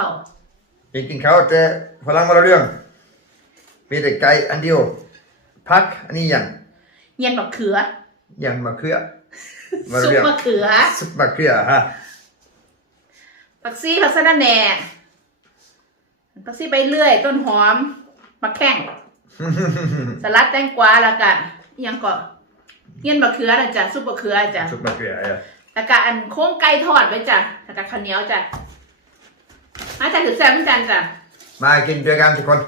จ้าวันนี้เขาวกินกินข้าวแต่ฝรั่งมาเรื่อง มีแต่ไก่อันเดียวพักอันนี้อย่างเย็นบักเขืออย่างมะเขือมาซุปเรื่องมะเขือซุปมะเขือฮะผักซี่ผักสะระแหน่ผักซี่ใบเลื่อย ต้นหอมมะแข้งสลัดแตงกวาแล้วก็อิหยังก็เย็นบักเขือนะจ้ะซุปบักเขือจ้ะซุปมะเขืออะแล้วก็อันโค้งไก่ทอดไว้จ้ะแล้วก็ข้าวเหนียวจ้ะ มาจ้ะถือแซ่บเหมือนกันจ้ะมากินด้วยกันทุกคน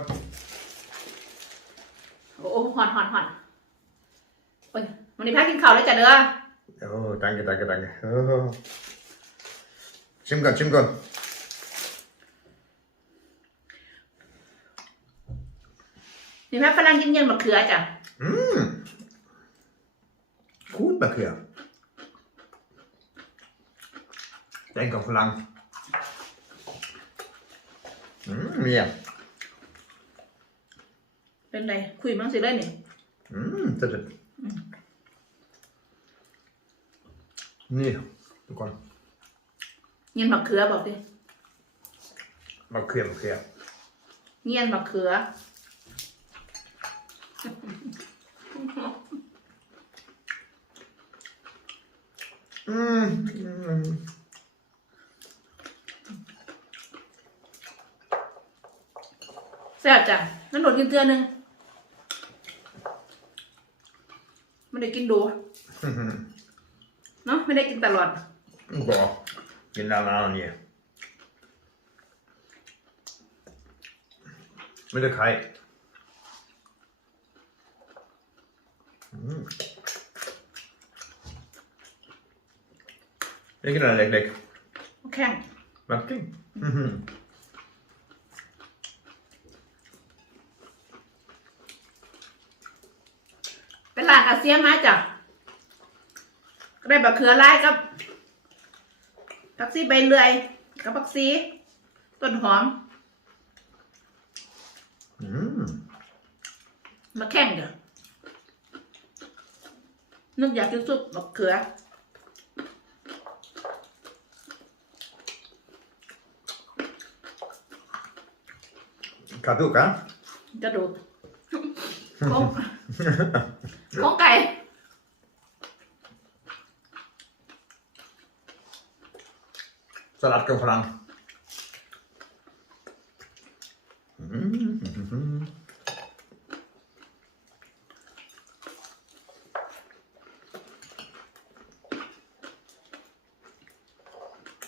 โอ้โหหอนหอนหอนโอ้ยวันนี้พักกินข้าวแล้วจ้ะเด้อโอ้ตังกันตังกันตังกันโอ้ชิมก่อนชิมก่อนนี่แม่ฝรั่งกินเย็นบักเขือจ้ะอืมคูดมะเขือแตงกับฝรั่ง อืมเมียเป็นไรคุยมั้งสิเลยนี่อืมสุดๆนี่ทุกคนเย็นบักเขือบอกสิมะเขือมะเขือเย็นบักเขืออืมอืม แซ่บจ้ะนั่นโดดกินเตือนึงไม่ได้กินดูเนาะไม่ได้กินตลอด Bra. Vill ni alla ange? Men det kan jag. Mm. Vilken är läck läck? แข้ง Macking? Mhm. เป็นร้าน อาเซียนมาจ้ะก็ได้บักเขือไล่กับผักซีใบเลื่อยกับผักซีต้นหอม Mm. มาแข้งเดี๋ยวนึกอยากกินซุปบักเขือ Katuka? จะดูโค้ งโค้งไก่ Sallad kom fram. Mm.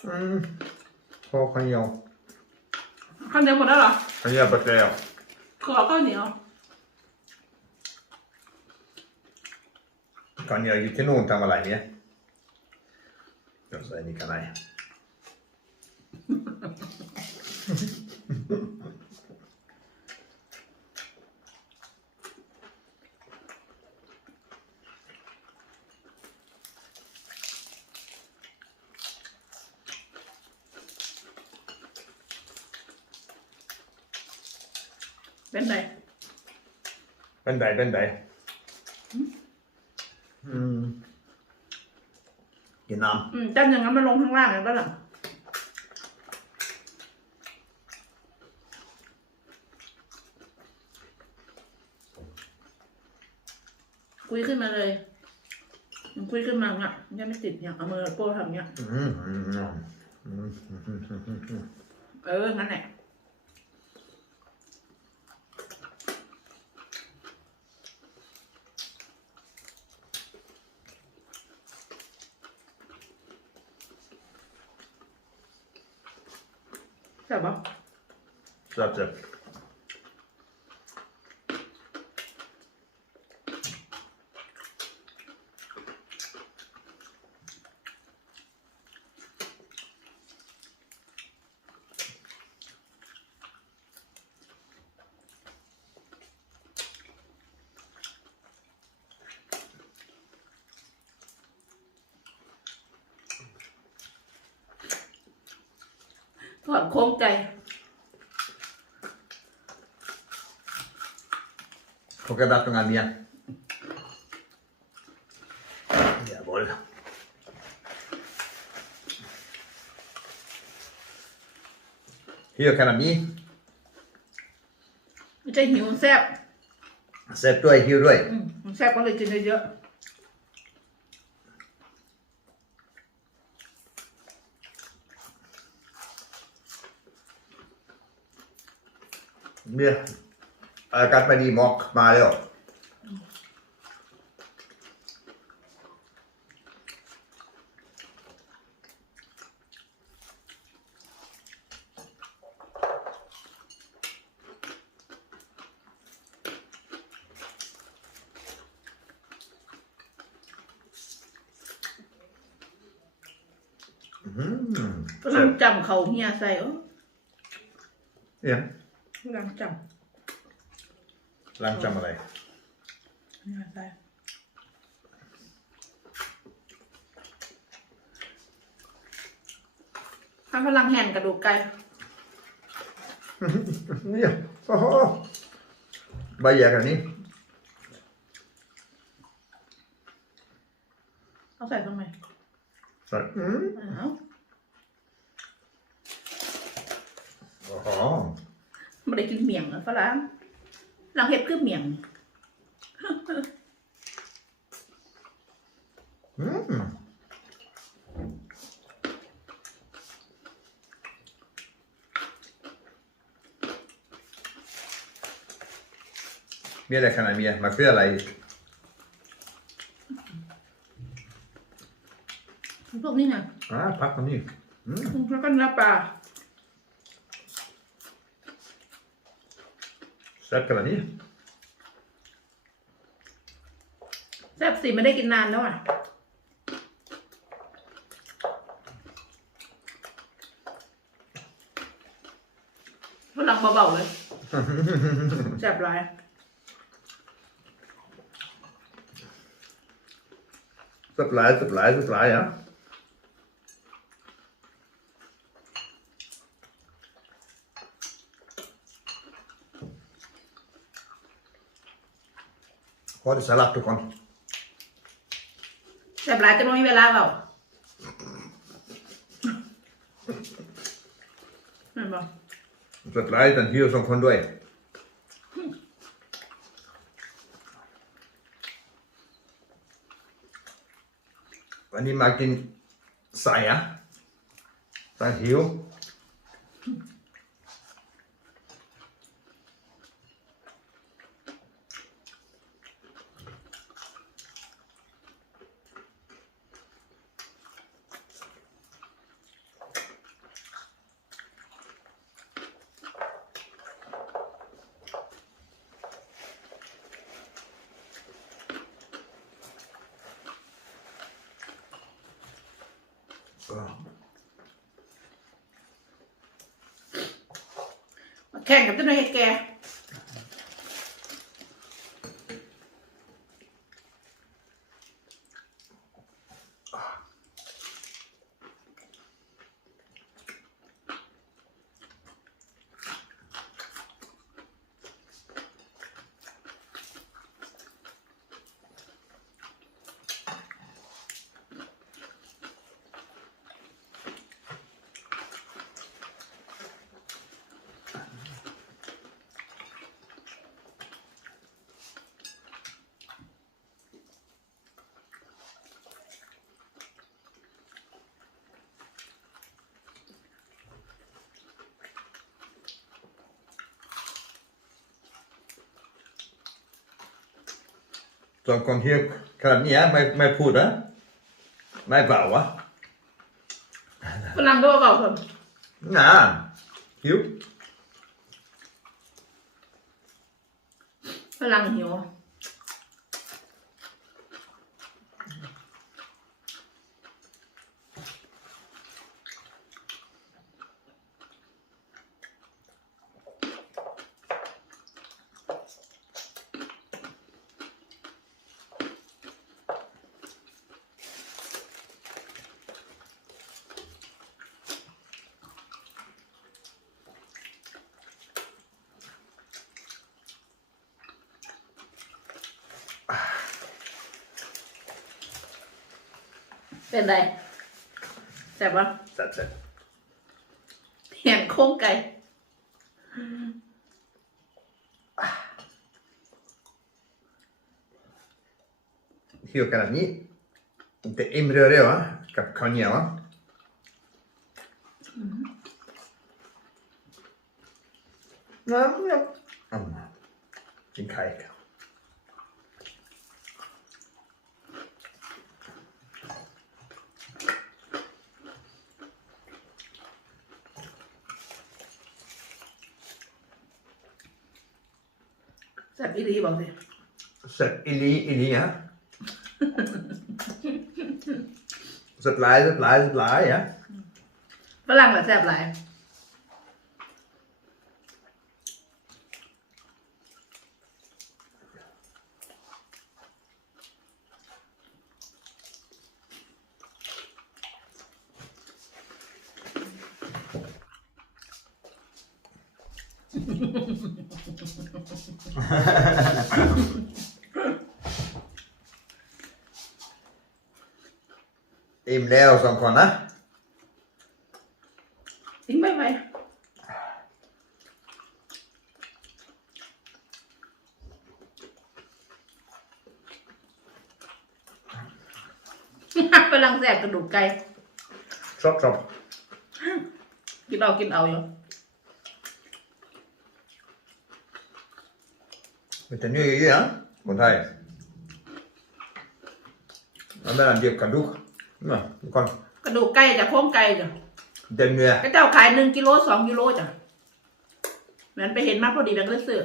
Mm. Vad kan jag? ข้าวเหนียวหมดแล้วเหรอ Kan jag på det? ขอข้าวเหนียว Kan jag ju till någon tavalla ini? Jos ei nikä näin. เป็นไร Vänta, vänta. Mm. Ge namn. อืมจ้าอย่างนั้นมาลงข้างล่างเลยป่ะล่ะคุยขึ้นมาเลยมันคุยขึ้นมาอะยังไม่ติดอย่างเอามือโป้ทำเนี้ย Mm. Mm. Mm. เออ งั้นแหละใช่ปะ Släpp det. ” ถอดโค้งใจ Koka battungan igen. Jawohl. Hier kan han i. ไม่ใช่หิวมันแซ่บ Sätt då i hiu då. อืมมันแซ่บก็เลยกินเยอะ เนี่ยอากาศไม่ดีหมอกมาแล้วอืมๆก็ลังจำเขาเฮียใส่เออเนี่ย กำลังจล้างจำอะไรำเฮียใส่ถ้าพลังแห่นกระดูกไก่เนี่ยโอ้โหใบใหญ่ขนาดนี้เอาใส่ทำไมอืมอ้าวโอ้โห ไม่ได้กินเมี่ยงเหรอฝรั่งหลังเห็ดคือเมี่ยง อืมมีอะไรขนาดนี้มาเพื่ออะไรพวกนี้นะอ่าพักตรงนี้อืม แล้วก็เนื้อปลา ซ่บขนาดนี้แซ่บสิไม่ได้กินนานแล้วอะฝรั่งเบาๆเลยแซ่บหลายแซ่บหลายแซ่บหลายแซ่บหลายอะ พอได้สลัดทุกคนแซ่บหลายจะไม่มีเวลาเปล่าเห็นปะแซ่บหลายแต่หิวสองคนด้วย วันนี้มากินใส่อะใส่หิว แข่งกับเจ้าหน้าที่แก สองคนที่ขนาดนี้ไม่ไม่พูดนะไม่เปล่าวะฝรั่งก็เบาๆคนน่าหิวฝรั่งหิว เป็นไรแซ่บปะแซ่บแซ่บเห็นโค้งไก่หิวขนาดนี้แต่อิ่มเร็วๆอะกับข้าวเหนียวอะน้ำเนี่ยอืมกินไข่ครับ บอีหลีบอกสิเสร็จอีหลีอีหลีฮะเสร็จหลายเสร็จหลายเสร็จหลายฮะฝรั่งแหละแซ่บหลาย อิ่มแล้วสองคนนะจริงไหมไหม ฝรั่งแซ่บกระดูกไก่ ชอบชอบ กิน เอากินเอาอยู่มันจะเนื้อเยอะนะคนไทยมันไม่นเดียวกระดูกนะทุกคนกระดูกไก่จากโค้งไก่จ้ะเต็มเนื้อก็เจ้าขายหนึ่งกิโลสองกิโลจ้ะเหมือนไปเห็นมาพอดีแบงค์เลยซื้อ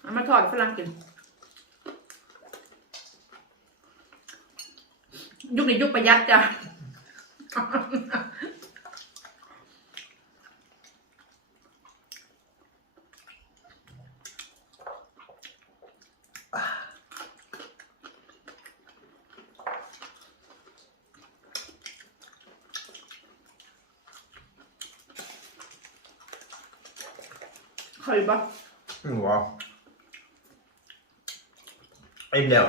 เอามาทอดให้ฝรั่งกินยุคนี้ยุคประหยัดจ้ะ เคยปะอืมว้าวอิ่มแล้ว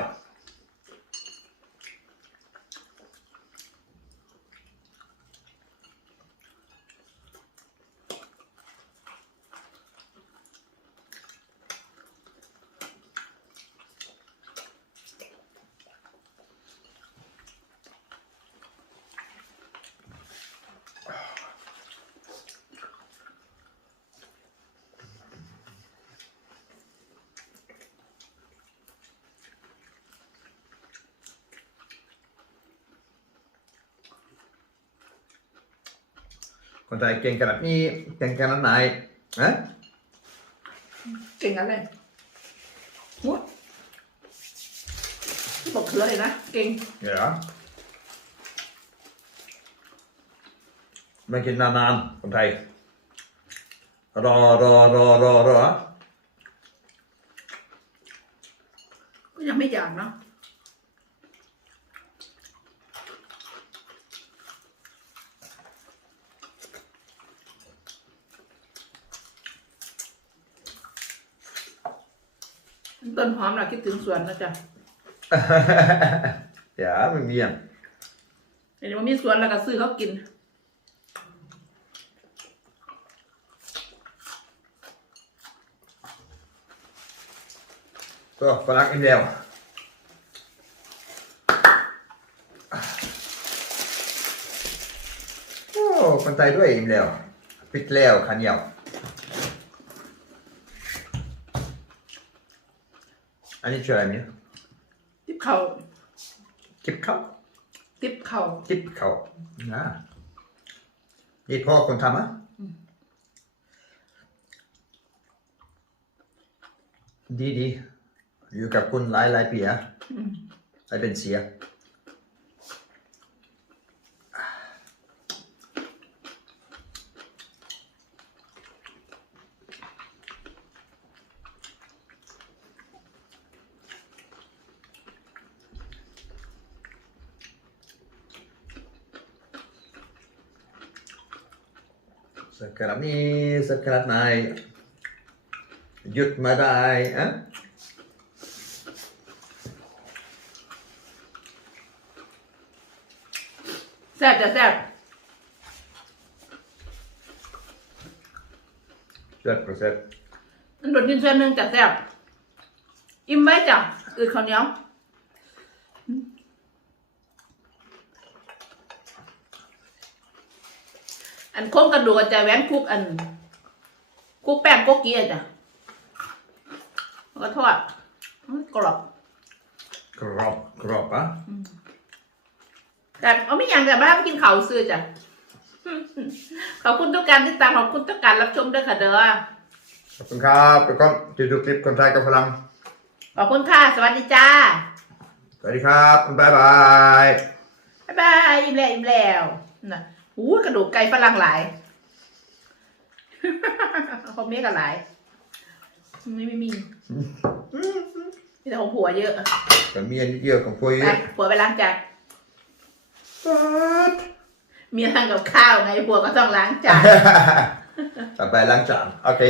คนไทยเก่งขนาดนี้เก่งขนาดไหนฮะเก่งอะไรหัวที่บอกเถือเลยนะ เก่งเดี๋ยวไม่กินนานๆคนไทย รอรอรอรอรอก็ยังไม่อยากเนาะ ต้นหอมเราคิดถึงสวนนะจ๊ะเดี๋ยวไม่มีอะเห็นว่ามีสวนแล้วก็ซื้อเขากินก็ฝรั่งอิ่มแล้วโอ้ คนไทยด้วยอิ่มแล้ว ปิดแล้วขันเหนียว อันนี้ชื่ออะไรเนี่ยติบเขาจิบข้าวติบเขาจิบข้าวนะนี่พ่อคนทำอะดีดีอยู่กับคุณหลายหลายปีอะอืมไอ้เป็นเสีย สักขนาดนี้สักขนาดไหนหยุดมาได้อะแซ่บจะแซ่บเจ็ดเปอร์เซ็นต์มันโดนดินเส้นหนึ่งจากแซ่บอิ่มไว้จ้ะอืดข้าวเหนียว อันโค้งกระดูกจะแหวนคุกอัน คุกแป้งโกกี้อะจ้ะแล้วก็ทอดอื้อกรอบ กรอบกรอบอะแต่เอาไม่อย่างแต่บ้านกินเขาวซื้อจ้ะขอบคุณทุกการติดตามขอบคุณทุกการรับชมด้วยค่ะเด้อขอบคุณครับแล้วก็จะดูคลิปคนไทยกับพลัง ขอบคุณค่ะ สวัสดีจ้า สวัสดีครับบ๊ายบายบ๊ายบาย อิ่มแล้วอิ่มแล้วนะ อู้กระดูกไก่ฝรั่งหลายคอมเมนต์กันหลาย ไม่ไม่มีมีแต่ของผัวเยอะ แต่มีอันเดียวของพวกไปเยอะผัวไปล้างจานเมียทำกับข้าวไงผัวก็ต้องล้างจาน ต่อไปล้างจานโอเค